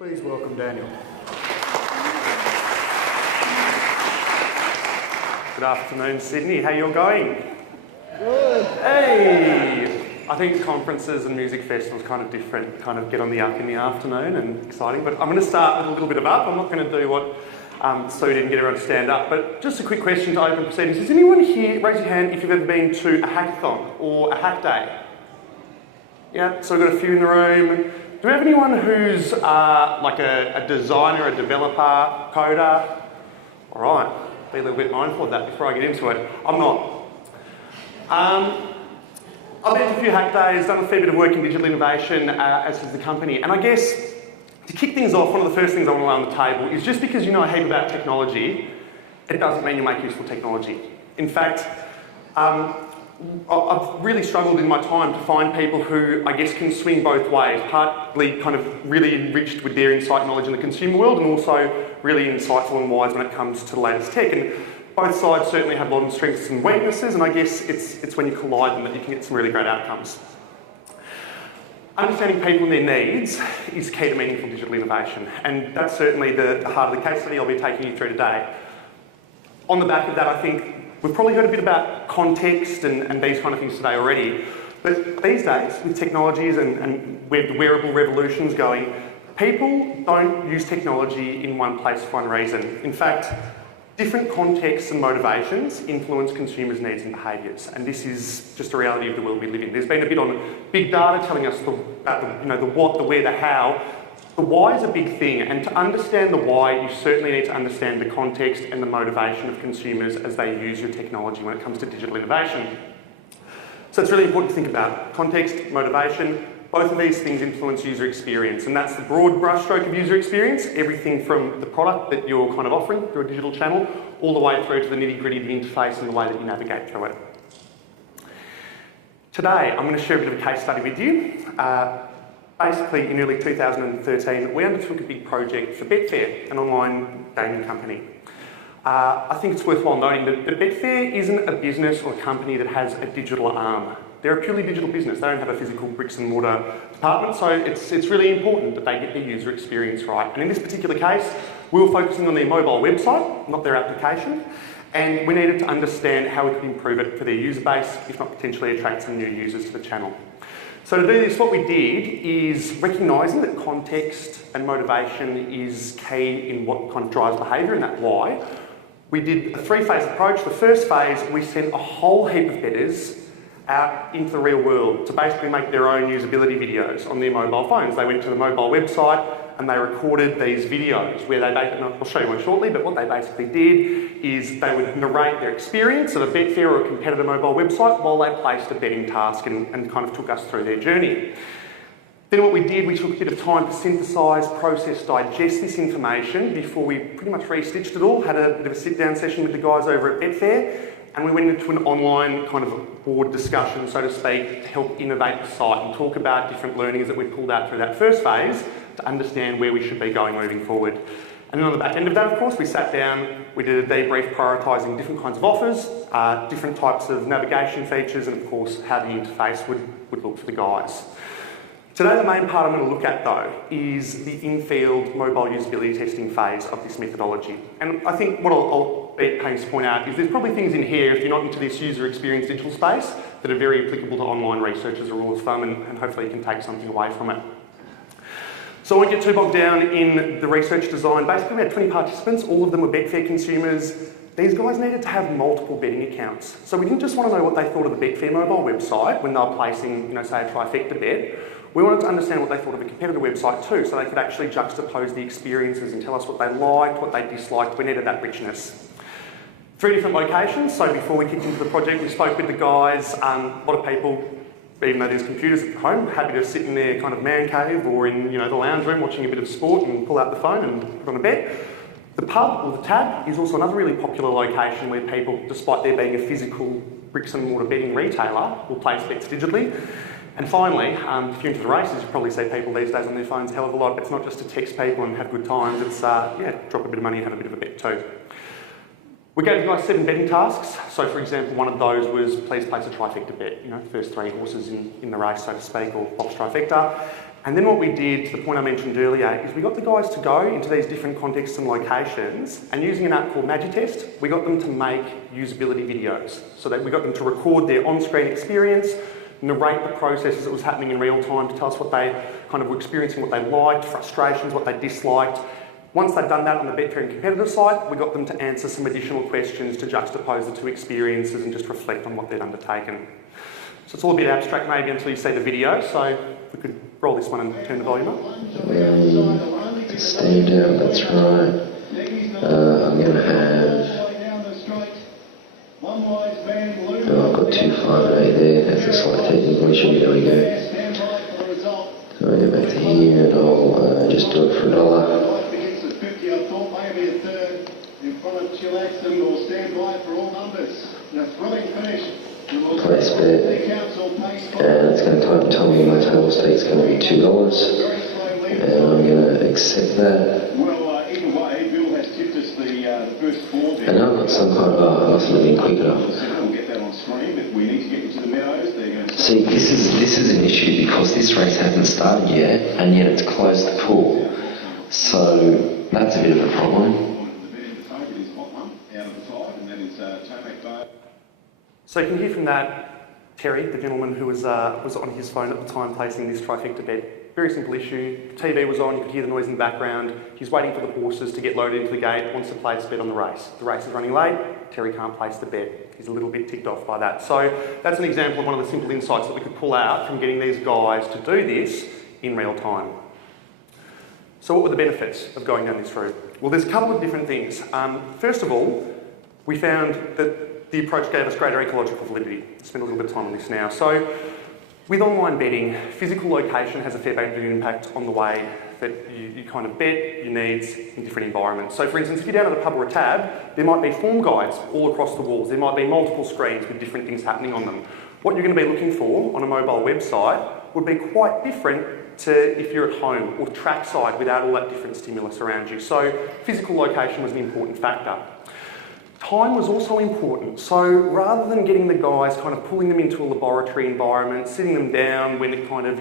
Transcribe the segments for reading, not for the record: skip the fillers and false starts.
Please welcome Daniel. Good afternoon, Sydney. How you all going? Good. Hey! I think conferences and music festivals kind of different, kind of get on the up in the afternoon and exciting, but I'm going to start with a little bit of up. I'm not going to do what Sue did and get everyone to stand up, but just a quick question to open proceedings. Does anyone here, raise your hand if you've ever been to a hackathon or a hack day? Yeah, so we've got a few in the room. Do we have anyone who's like a designer, a developer, coder? All right, be a little bit mindful of that before I get into it. I'm not. I've been to a few hack days, done a fair bit of work in digital innovation, as has the company, and I guess to kick things off, one of the first things I want to lay on the table is just because you know a heap about technology, it doesn't mean you make useful technology. In fact, I've really struggled in my time to find people who, I guess, can swing both ways, partly kind of really enriched with their insight knowledge in the consumer world and also really insightful and wise when it comes to the latest tech. And both sides certainly have a lot of strengths and weaknesses, and I guess it's when you collide them that you can get some really great outcomes. Understanding people and their needs is key to meaningful digital innovation, and that's certainly the heart of the case study I'll be taking you through today. On the back of that, I think we've probably heard a bit about context and these kind of things today already, but these days, with technologies and with the wearable revolutions going, people don't use technology in one place for one reason. In fact, different contexts and motivations influence consumers' needs and behaviours, and this is just a reality of the world we live in. There's been a bit on big data telling us about the what, the where, the how. The why is a big thing, and to understand the why, you certainly need to understand the context and the motivation of consumers as they use your technology when it comes to digital innovation. So it's really important to think about context, motivation. Both of these things influence user experience, and that's the broad brushstroke of user experience, everything from the product that you're kind of offering through a digital channel, all the way through to the nitty-gritty of the interface and the way that you navigate through it. Today, I'm going to share a bit of a case study with you. Basically, in early 2013, we undertook a big project for Betfair, an online gaming company. I think it's worthwhile noting that Betfair isn't a business or a company that has a digital arm. They're a purely digital business. They don't have a physical bricks and mortar department, so it's really important that they get their user experience right. And in this particular case, we were focusing on their mobile website, not their application, and we needed to understand how we could improve it for their user base, if not potentially attract some new users to the channel. So to do this, what we did is recognising that context and motivation is key in what kind of drives behaviour and that why. We did a three-phase approach. The first phase, we sent a whole heap of betters out into the real world to basically make their own usability videos on their mobile phones. They went to the mobile website and they recorded these videos where they basically, I'll show you one shortly, but what they basically did is they would narrate their experience of a Betfair or a competitor mobile website while they placed a betting task and kind of took us through their journey. Then what we did, we took a bit of time to synthesise, process, digest this information before we pretty much re-stitched it all, had a bit of a sit-down session with the guys over at Betfair, and we went into an online kind of board discussion, so to speak, to help innovate the site and talk about different learnings that we pulled out through that first phase to understand where we should be going moving forward. And then on the back end of that, of course, we sat down, we did a debrief prioritising different kinds of offers, different types of navigation features, and of course, how the interface would look for the guys. Today, the main part I'm going to look at, though, is the in-field mobile usability testing phase of this methodology. And I think what I'll be at pains to point out is there's probably things in here, if you're not into this user experience digital space, that are very applicable to online research as a rule of thumb, and hopefully you can take something away from it. So I won't get too bogged down in the research design. Basically, we had 20 participants, all of them were Betfair consumers. These guys needed to have multiple betting accounts. So we didn't just want to know what they thought of the Betfair mobile website when they were placing, say, a trifecta bet. We wanted to understand what they thought of a competitor website too, so they could actually juxtapose the experiences and tell us what they liked, what they disliked. We needed that richness. 3 different locations. So before we kicked into the project, we spoke with the guys. A lot of people, even though there's computers at home, happy to sit in their kind of man cave or in the lounge room watching a bit of sport and pull out the phone and put on a bet. The pub, or the tab, is also another really popular location where people, despite there being a physical bricks and mortar betting retailer, will place bets digitally. And finally, if you're into the races, you probably see people these days on their phones a hell of a lot. It's not just to text people and have good times, it's drop a bit of money and have a bit of a bet too. We gave you guys 7 betting tasks. So for example, one of those was please place a trifecta bet, first 3 horses in the race, so to speak, or box trifecta. And then what we did, to the point I mentioned earlier, is we got the guys to go into these different contexts and locations, and using an app called Magitest, we got them to make usability videos. So that we got them to record their on-screen experience, narrate the processes that was happening in real time to tell us what they kind of were experiencing, what they liked, frustrations, what they disliked. Once they'd done that on the Betfair and competitor side, we got them to answer some additional questions to juxtapose the two experiences and just reflect on what they'd undertaken. So it's all a bit abstract maybe until you see the video, so we could roll this one and turn the volume up. Stay down, that's right. I'm going to have... I've got 258 there, that's a slight technical issue, there we go. So I'll go back to here and I'll just do it for $1. Place bet, and it's going to tell me my total stake's going to be $2, and I'm going to accept that. And now I've got some kind of, I must have been quick enough. See, this is an issue because this race hasn't started yet, and yet it's closed the pool. So that's a bit of a problem. So you can hear from that, Terry, the gentleman who was on his phone at the time placing this trifecta bet. Very simple issue. The TV was on, you could hear the noise in the background. He's waiting for the horses to get loaded into the gate, wants to place a bet on the race. The race is running late, Terry can't place the bet. He's a little bit ticked off by that. So that's an example of one of the simple insights that we could pull out from getting these guys to do this in real time. So what were the benefits of going down this route? Well, there's a couple of different things. First of all, we found that the approach gave us greater ecological validity. I'll spend a little bit of time on this now. So with online betting, physical location has a fair bit of an impact on the way that you kind of bet your needs in different environments. So for instance, if you're down at a pub or a tab, there might be form guides all across the walls. There might be multiple screens with different things happening on them. What you're going to be looking for on a mobile website would be quite different to if you're at home or trackside without all that different stimulus around you. So physical location was an important factor. Time was also important, so rather than getting the guys kind of pulling them into a laboratory environment, sitting them down when it kind of,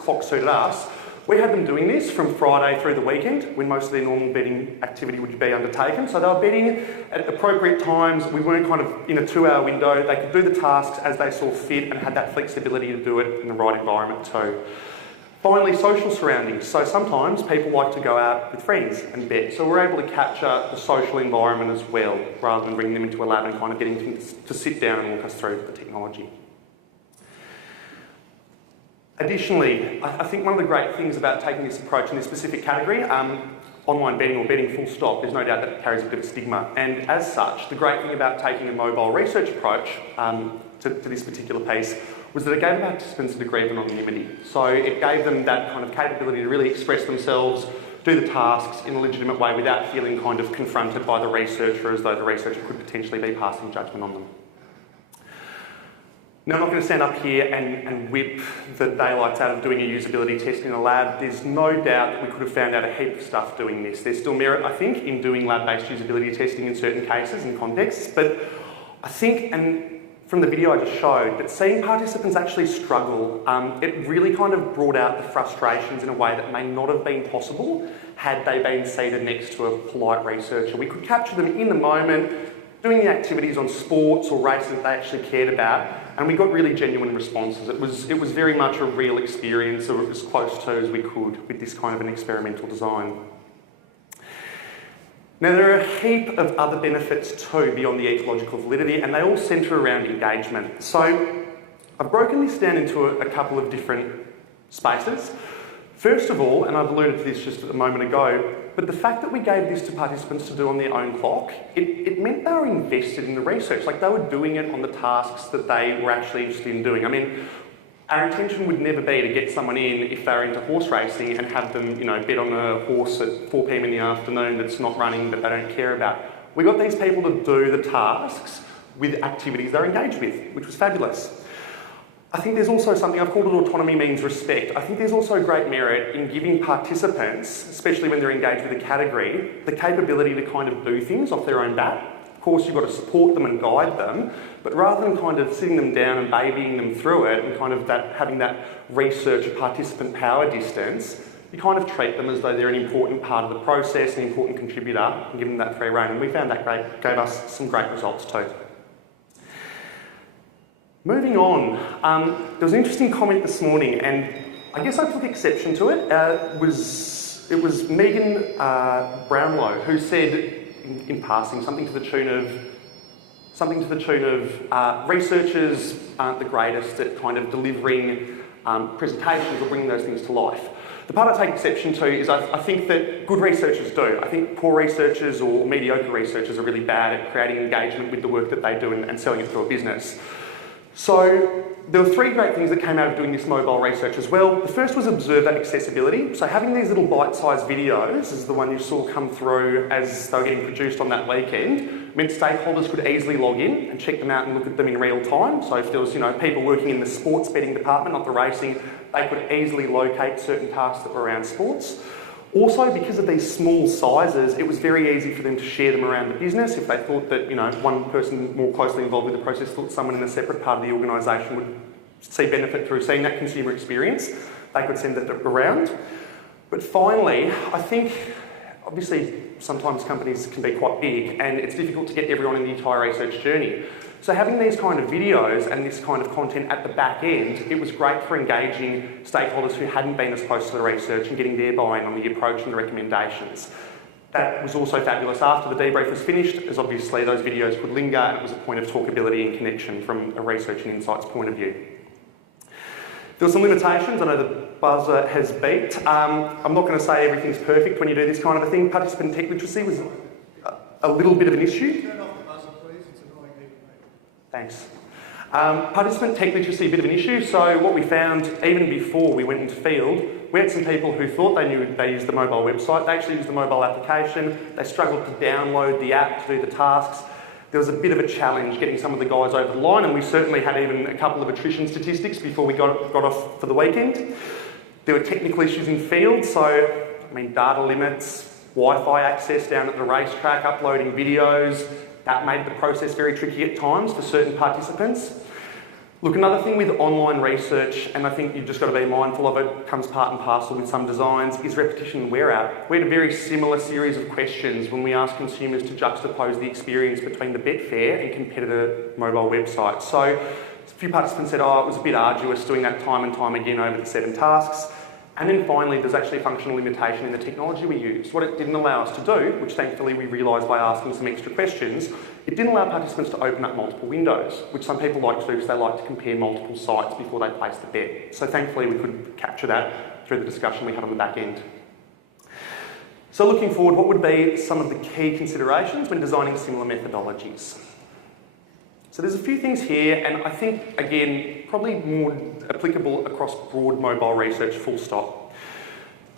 clock suited us, we had them doing this from Friday through the weekend when most of their normal betting activity would be undertaken. So they were betting at appropriate times. We weren't kind of in a 2-hour window. They could do the tasks as they saw fit and had that flexibility to do it in the right environment too. Finally, social surroundings. So sometimes people like to go out with friends and bet. So we're able to capture the social environment as well, rather than bringing them into a lab and kind of getting them to sit down and walk us through the technology. Additionally, I think one of the great things about taking this approach in this specific category, online betting or betting full stop, there's no doubt that it carries a bit of stigma. And as such, the great thing about taking a mobile research approach to this particular piece was that it gave participants a degree of anonymity. So it gave them that kind of capability to really express themselves, do the tasks in a legitimate way without feeling kind of confronted by the researcher as though the researcher could potentially be passing judgment on them. Now, I'm not going to stand up here and whip the daylights out of doing a usability test in a lab. There's no doubt that we could have found out a heap of stuff doing this. There's still merit, I think, in doing lab-based usability testing in certain cases and contexts, but I think, and from the video I just showed, that seeing participants actually struggle, it really kind of brought out the frustrations in a way that may not have been possible had they been seated next to a polite researcher. We could capture them in the moment, doing the activities on sports or races that they actually cared about, and we got really genuine responses. It was very much a real experience, or as close to as we could with this kind of an experimental design. Now, there are a heap of other benefits too beyond the ecological validity, and they all centre around engagement. So I've broken this down into a couple of different spaces. First of all, and I've alluded to this just a moment ago, but the fact that we gave this to participants to do on their own clock, it meant they were invested in the research, like they were doing it on the tasks that they were actually interested in doing. I mean, our intention would never be to get someone in if they're into horse racing and have them, bet on a horse at 4 p.m. in the afternoon that's not running that they don't care about. We got these people to do the tasks with activities they're engaged with, which was fabulous. I think there's also something, I've called it autonomy means respect. I think there's also great merit in giving participants, especially when they're engaged with a category, the capability to kind of do things off their own bat. Of course, you've got to support them and guide them, but rather than kind of sitting them down and babying them through it and kind of having that researcher participant power distance, you kind of treat them as though they're an important part of the process, an important contributor, and give them that free rein. And we found that gave us some great results too. Moving on, there was an interesting comment this morning, and I guess I took exception to it. It was Megan Brownlow who said, in passing, something to the tune of researchers aren't the greatest at kind of delivering presentations or bringing those things to life. The part I take exception to is I think that good researchers do. I think poor researchers or mediocre researchers are really bad at creating engagement with the work that they do and selling it through a business. So there were three great things that came out of doing this mobile research as well. The first was observe that accessibility. So having these little bite-sized videos, as the one you saw come through as they were getting produced on that weekend, meant stakeholders could easily log in and check them out and look at them in real time. So if there was, people working in the sports betting department, not the racing, they could easily locate certain tasks that were around sports. Also, because of these small sizes, it was very easy for them to share them around the business. If they thought that, one person more closely involved with the process thought someone in a separate part of the organisation would see benefit through seeing that consumer experience, they could send it around. But finally, I think, obviously, sometimes companies can be quite big and it's difficult to get everyone in the entire research journey. So having these kind of videos and this kind of content at the back end, it was great for engaging stakeholders who hadn't been as close to the research and getting their buy-in on the approach and the recommendations. That was also fabulous after the debrief was finished, as obviously those videos could linger and it was a point of talkability and connection from a research and insights point of view. There were some limitations. I know the buzzer has beeped. I'm not going to say everything's perfect when you do this kind of a thing. Participant tech literacy was a little bit of an issue. Turn off the buzzer, please. It's annoying even me. Thanks. Participant tech literacy, a bit of an issue. So what we found, even before we went into field, we had some people who thought they knew they used the mobile website. They actually used the mobile application. They struggled to download the app to do the tasks. There was a bit of a challenge getting some of the guys over the line, and we certainly had even a couple of attrition statistics before we got off for the weekend. There were technical issues in field, so data limits, Wi-Fi access down at the racetrack, uploading videos. That made the process very tricky at times for certain participants. Look, another thing with online research, and I think you've just got to be mindful of it, comes part and parcel with some designs, is repetition and wear out. We had a very similar series of questions when we asked consumers to juxtapose the experience between the Betfair and competitor mobile websites. So a few participants said, it was a bit arduous doing that time and time again over the 7 tasks. And then finally, there's actually a functional limitation in the technology we used. What it didn't allow us to do, which thankfully we realised by asking some extra questions, it didn't allow participants to open up multiple windows, which some people like to do because they like to compare multiple sites before they place the bet. So thankfully we could capture that through the discussion we had on the back end. So looking forward, what would be some of the key considerations when designing similar methodologies? So there's a few things here, and I think, again, probably more applicable across broad mobile research, full stop.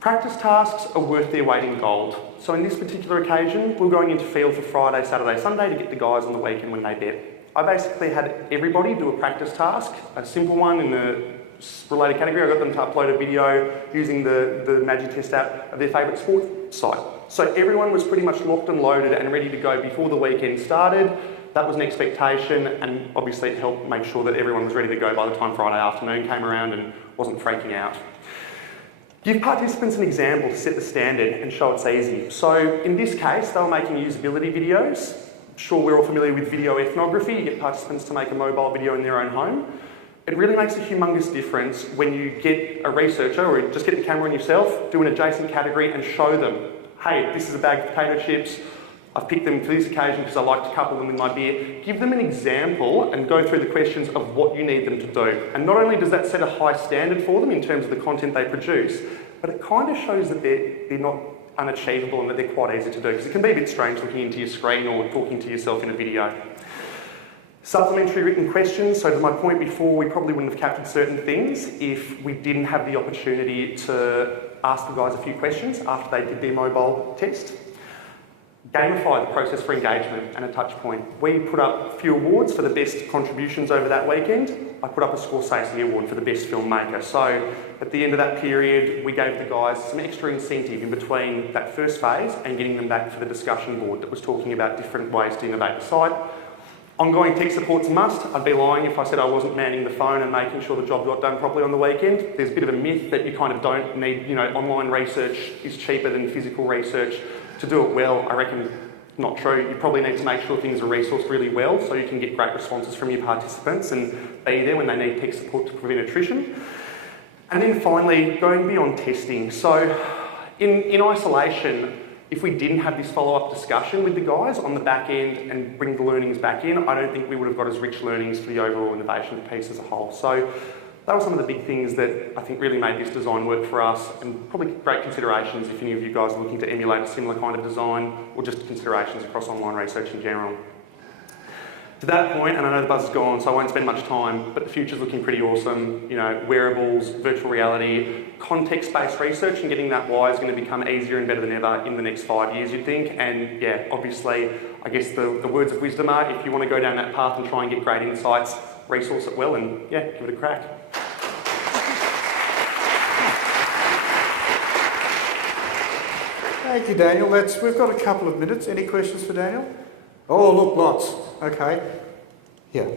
Practice tasks are worth their weight in gold. So in this particular occasion, we're going into field for Friday, Saturday, Sunday to get the guys on the weekend when they bet. I basically had everybody do a practice task, a simple one in the related category. I got them to upload a video using the Magitest app of their favourite sport site. So everyone was pretty much locked and loaded and ready to go before the weekend started. That was an expectation, and obviously it helped make sure that everyone was ready to go by the time Friday afternoon came around and wasn't freaking out. Give participants an example to set the standard and show it's easy. So in this case, they were making usability videos. Sure, we're all familiar with video ethnography. You get participants to make a mobile video in their own home. It really makes a humongous difference when you get a researcher, or just get the camera on yourself, do an adjacent category and show them, hey, this is a bag of potato chips. I've picked them for this occasion because I like to couple them with my beer. Give them an example and go through the questions of what you need them to do. And not only does that set a high standard for them in terms of the content they produce, but it kind of shows that they're not unachievable and that they're quite easy to do, because it can be a bit strange looking into your screen or talking to yourself in a video. Supplementary written questions. So to my point before, we probably wouldn't have captured certain things if we didn't have the opportunity to ask the guys a few questions after they did their mobile test. gamify the process for engagement and a touch point. We put up a few awards for the best contributions over that weekend. I put up a Scorsese Award for the best filmmaker. So at the end of that period, we gave the guys some extra incentive in between that first phase and getting them back for the discussion board that was talking about different ways to innovate the site. Ongoing tech support's a must. I'd be lying if I said I wasn't manning the phone and making sure the job got done properly on the weekend. There's a bit of a myth that you kind of don't need, online research is cheaper than physical research. To do it well, I reckon not true. You probably need to make sure things are resourced really well so you can get great responses from your participants and be there when they need tech support to prevent attrition. And then finally, going beyond testing. So in isolation, if we didn't have this follow-up discussion with the guys on the back end and bring the learnings back in, I don't think we would have got as rich learnings for the overall innovation piece as a whole. So that was some of the big things that I think really made this design work for us, and probably great considerations if any of you guys are looking to emulate a similar kind of design, or just considerations across online research in general. To that point, and I know the buzz is gone, so I won't spend much time, but the future's looking pretty awesome. Wearables, virtual reality, context-based research, and getting that why is going to become easier and better than ever in the next 5 years, you'd think. And yeah, obviously, I guess the words of wisdom are, if you want to go down that path and try and get great insights, resource it well and yeah, give it a crack. Thank you, Daniel. We've got a couple of minutes. Any questions for Daniel? Oh, look, lots. Okay. Here.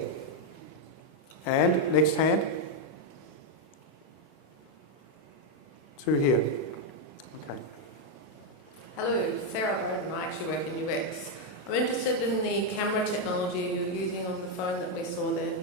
And next hand. 2 here. Okay. Hello, Sarah, and I actually work in UX. I'm interested in the camera technology you're using on the phone that we saw there.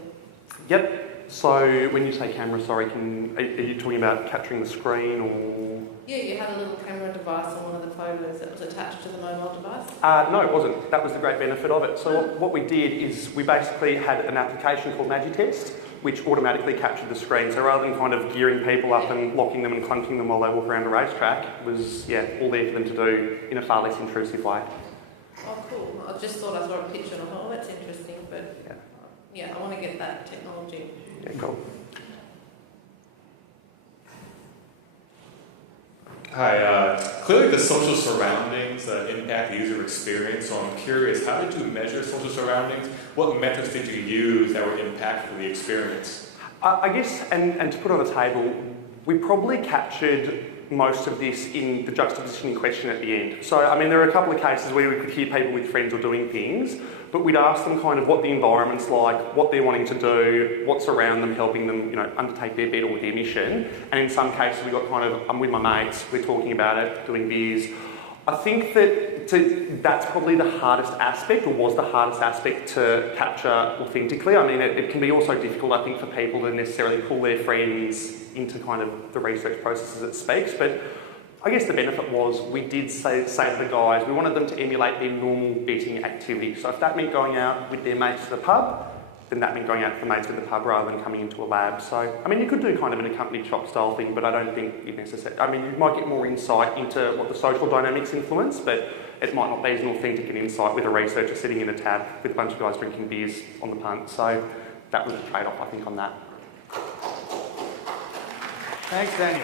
Yep. So when you say camera, sorry, are you talking about capturing the screen or? Yeah, you had a little camera device on one of the photos that was attached to the mobile device. No, it wasn't. That was the great benefit of it. So what we did is we basically had an application called Magitest, which automatically captured the screen. So rather than kind of gearing people up and locking them and clunking them while they walk around a racetrack, it was all there for them to do in a far less intrusive way. Oh, cool. I just thought I saw a picture and I thought, oh, that's interesting, but yeah, I want to get that technology. Yeah, cool. Hi, clearly the social surroundings impact the user experience, so I'm curious, how did you measure social surroundings? What metrics did you use that were impactful to the experience? I guess, and to put on the table, we probably captured most of this in the juxtapositioning question at the end. So, I mean, there are a couple of cases where we could hear people with friends or doing things, but we'd ask them kind of what the environment's like, what they're wanting to do, what's around them, helping them, undertake their bit or their mission. And in some cases, we got kind of, I'm with my mates, we're talking about it, doing beers. I think that that's probably the hardest aspect, or was the hardest aspect to capture authentically. I mean, it can be also difficult, I think, for people to necessarily pull their friends into kind of the research process as it speaks. But I guess the benefit was we did say to the guys, we wanted them to emulate their normal betting activity. So if that meant going out with their mates to the pub, then that meant going out with the mates with the pub rather than coming into a lab. So, I mean, you could do kind of an accompanied shop style thing, but I don't think you'd necessarily... I mean, you might get more insight into what the social dynamics influence, but it might not be as an authentic an insight with a researcher sitting in a tab with a bunch of guys drinking beers on the punt. So that was a trade-off, I think, on that. Thanks, Daniel.